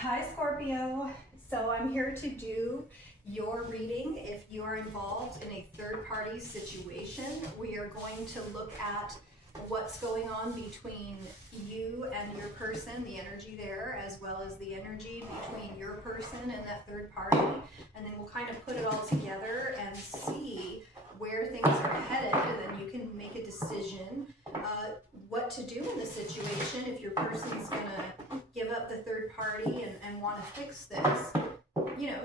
Hi, Scorpio. So I'm here to do your reading. If you are involved in a third party situation, we are going to look at what's going on between you and your person, the energy there, as well as the energy between your person and that third party. And then we'll kind of put it all together and see where things are headed, and then you can make a decision what to do in the situation if your person's gonna give up the third party and want to fix this.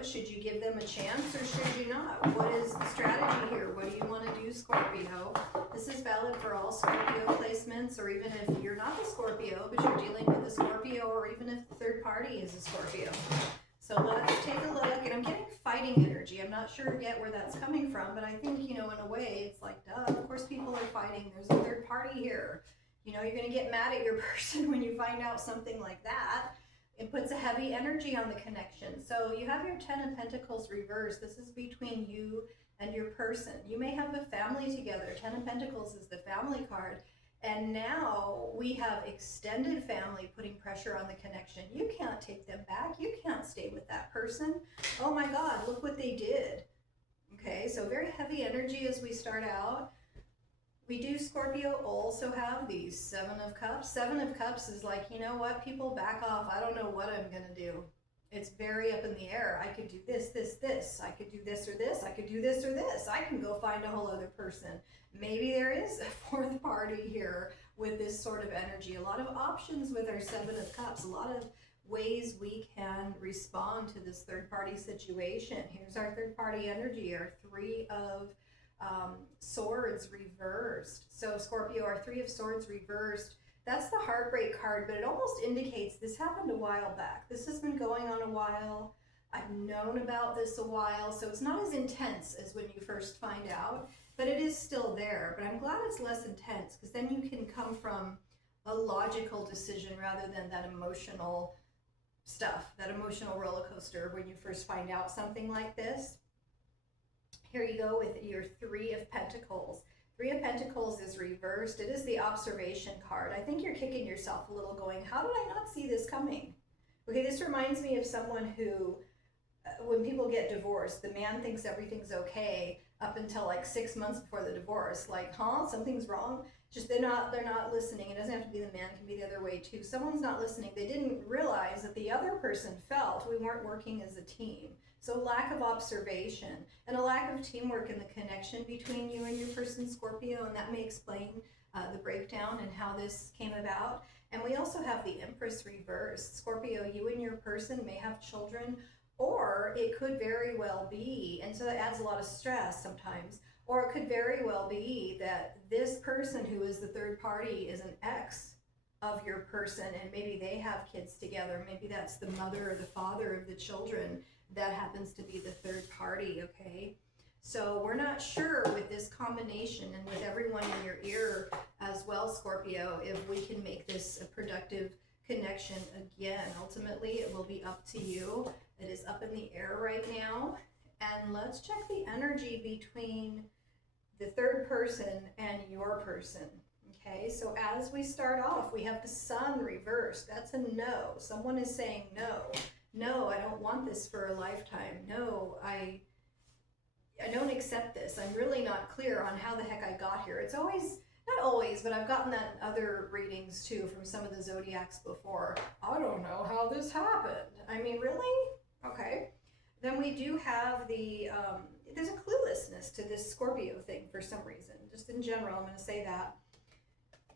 Should you give them a chance or should you not? What is the strategy here? What do you want to do, Scorpio? This is valid for all Scorpio placements, or even if you're not the Scorpio, but you're dealing with a Scorpio, or even if the third party is a Scorpio. So let's take a look, and I'm getting fighting energy. I'm not sure yet where that's coming from, but I think, in a way, it's like, duh, of course people are fighting. There's a third party here. You're going to get mad at your person when you find out something like that. It puts a heavy energy on the connection. So you have your Ten of Pentacles reversed. This is between you and your person. You may have a family together. Ten of Pentacles is the family card. And now we have extended family putting pressure on the connection. You can't take them back. You can't stay with that person. Oh my God, look what they did. Okay, so very heavy energy as we start out. We do, Scorpio, also have the Seven of Cups. Seven of Cups is like, you know what, people, back off. I don't know what I'm going to do. It's very up in the air. I could do this, this, this. I could do this or this. I could do this or this. I can go find a whole other person. Maybe there is a fourth party here with this sort of energy. A lot of options with our Seven of Cups. A lot of ways we can respond to this third party situation. Here's our third party energy, our Three of Swords reversed. So Scorpio, our Three of Swords reversed, that's the heartbreak card, but it almost indicates this happened a while back. This has been going on a while. I've known about this a while, so it's not as intense as when you first find out, but it is still there. But I'm glad it's less intense, because then you can come from a logical decision rather than that emotional stuff, that emotional roller coaster when you first find out something like this. Here you go with your Three of Pentacles. Three of Pentacles is reversed. It is the observation card. I think you're kicking yourself a little going, how did I not see this coming? Okay, this reminds me of someone who, when people get divorced, the man thinks everything's okay up until like 6 months before the divorce. Like, something's wrong? Just they're not listening. It doesn't have to be the man, it can be the other way too. Someone's not listening. They didn't realize that the other person felt we weren't working as a team. So lack of observation and a lack of teamwork in the connection between you and your person, Scorpio, and that may explain the breakdown and how this came about. And we also have the Empress reversed. Scorpio, you and your person may have children, or it could very well be, and so that adds a lot of stress sometimes, or it could very well be that this person who is the third party is an ex of your person, and maybe they have kids together. Maybe that's the mother or the father of the children that happens to be the third party, okay? So we're not sure with this combination and with everyone in your ear as well, Scorpio, if we can make this a productive connection again. Ultimately, it will be up to you. It is up in the air right now. And let's check the energy between the third person and your person. Okay, so as we start off, we have the Sun reversed. That's a no. Someone is saying no. No, I don't want this for a lifetime. No, I don't accept this. I'm really not clear on how the heck I got here. It's always, not always, but I've gotten that in other readings too from some of the zodiacs before. I don't know how this happened. I mean, really? Okay. Then we do have the, there's a cluelessness to this Scorpio thing for some reason. Just in general, I'm going to say that.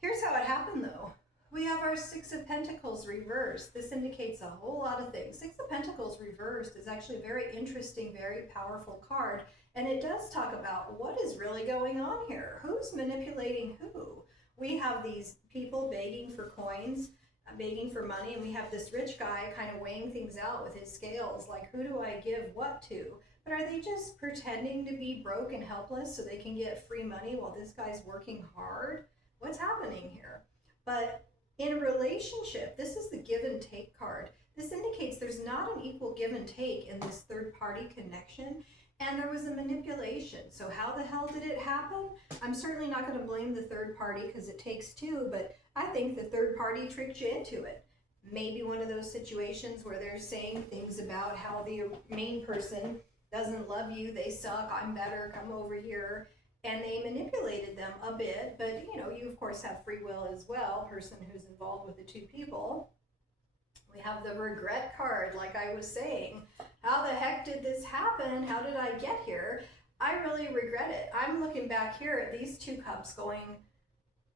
Here's how it happened though. We have our Six of Pentacles reversed. This indicates a whole lot of things. Six of Pentacles reversed is actually a very interesting, very powerful card. And it does talk about what is really going on here. Who's manipulating who? We have these people begging for coins, begging for money, and we have this rich guy kind of weighing things out with his scales, like, who do I give what to? But are they just pretending to be broke and helpless so they can get free money while this guy's working hard? What's happening here? But in a relationship, this is the give and take card. This indicates there's not an equal give and take in this third party connection, and there was a manipulation. So how the hell did it happen? I'm certainly not going to blame the third party because it takes two, but I think the third party tricked you into it. maybe one of those situations where they're saying things about how the main person doesn't love you, they suck, I'm better, come over here. And they manipulated them a bit, but you know, you of course have free will as well, person who's involved with the two people. We have the regret card, like I was saying. How the heck did this happen? How did I get here? I really regret it. I'm looking back here at these two cups going,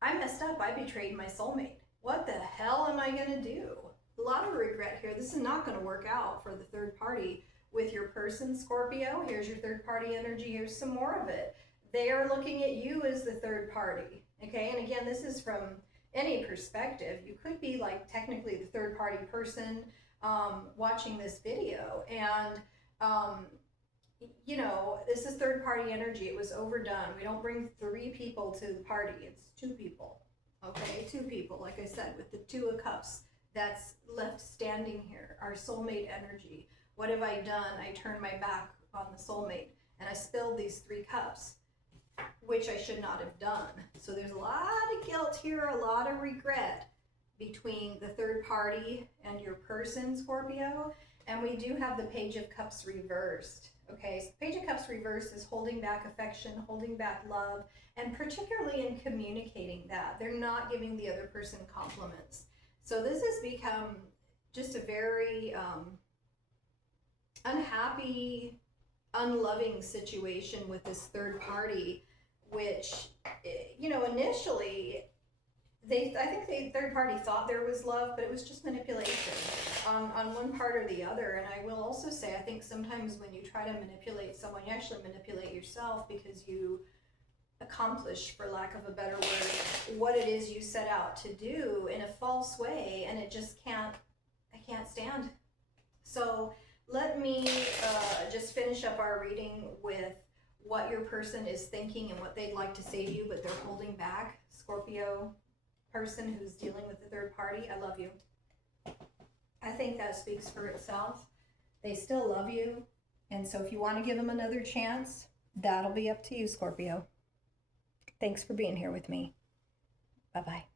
I messed up. I betrayed my soulmate. What the hell am I going to do? A lot of regret here. This is not going to work out for the third party with your person, Scorpio. Here's your third party energy. Here's some more of it. They are looking at you as the third party. Okay, and again, this is from any perspective. You could be like technically the third party person watching this video, and you know, this is third party energy. It was overdone. We don't bring 3 people to the party. It's 2 people. Okay, 2 people, like I said, with the 2 of cups that's left standing here, our soulmate energy. What have I done? I turned my back on the soulmate and I spilled these 3 cups, which I should not have done. So there's a lot of guilt here, a lot of regret between the third party and your person, Scorpio. And we do have the Page of Cups reversed. Okay, so Page of Cups reversed is holding back affection, holding back love, and particularly in communicating that. They're not giving the other person compliments. So this has become just a very unhappy, unloving situation with this third party, which, you know, initially, I think the third party thought there was love, but it was just manipulation on one part or the other. And I will also say, I think sometimes when you try to manipulate someone, you actually manipulate yourself, because you accomplish, for lack of a better word, what it is you set out to do in a false way, and it just can't stand. So let me just finish up our reading with what your person is thinking and what they'd like to say to you, but they're holding back. Scorpio person who's dealing with the third party, I love you. I think that speaks for itself. They still love you. And so if you want to give them another chance, that'll be up to you, Scorpio. Thanks for being here with me. Bye-bye.